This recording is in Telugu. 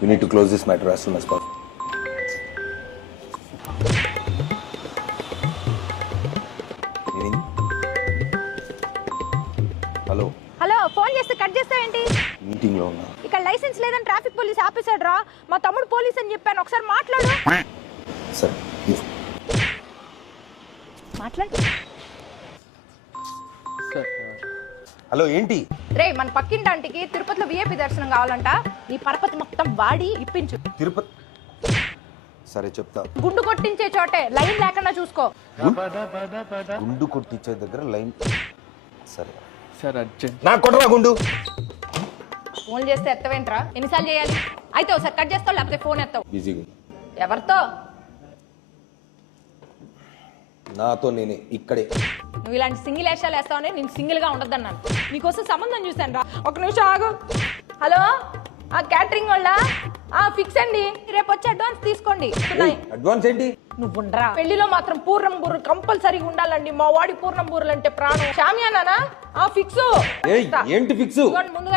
We need to close this matter as soon as possible. Hello hello, phone చేస్తే కట్ చేస్తావేంటి? మీటింగ్ లో ఉన్నా. ఇక్కడ లైసెన్స్ లేదని ట్రాఫిక్ పోలీస్ ఆపేశాడు రా. మా తమ్ముడు పోలీస్ అని చెప్పాను, ఒకసారి మాట్లాడు. సరే మాట్లాడు. హలో ఏంటి? రే, మన పక్కింటాంటికి తిరుపతిలో విఐపి దర్శనం కావాలంట. నీ పరపతి మొత్తం వాడి ఇప్పించు. తిరుపతి? సరే చెప్తా. గుండు కొట్టించే చోటే, లైన్ లేకుండా చూసుకో. గుండు కొట్టించే దగ్గర లైన్. సరే సార్ అర్జెంట్. నాకు కొట్టరా గుండు. ఫోన్ చేస్తే ఎత్తవేంట్రా? ఎన్నిసార్లు చేయాలి? అయితే ఒకసారి కట్ చేస్తావు, లేకపోతే ఫోన్ ఎత్తావు. బిజీగా. ఎవరితో? నాతో నేనే ఇక్కడే. నువ్వు ఇలాంటి సింగిల్ వేషాలు వేస్తావని నేను సింగిల్ గా ఉండద్దన్నాను. నీకోసం సంబంధం చూశాను రా. ఒక నిమిషం ఆగు. హలో, ఆ క్యాటరింగ్ వాళ్ళ ఫిక్స్ అండి, రేపు వచ్చి అడ్వాన్స్ తీసుకోండి. అడ్వాన్స్ ఏంటి? నువ్వు ఉండరా. పెళ్లిలో మాత్రం పూర్ణం బూరెలు కంపల్సరీగా ఉండాలండి. మా వాడి పూర్ణం బూరెలు అంటే ప్రాణం. షామియానా ఫిక్స్. ఏంటి ఫిక్స్? ముందుగా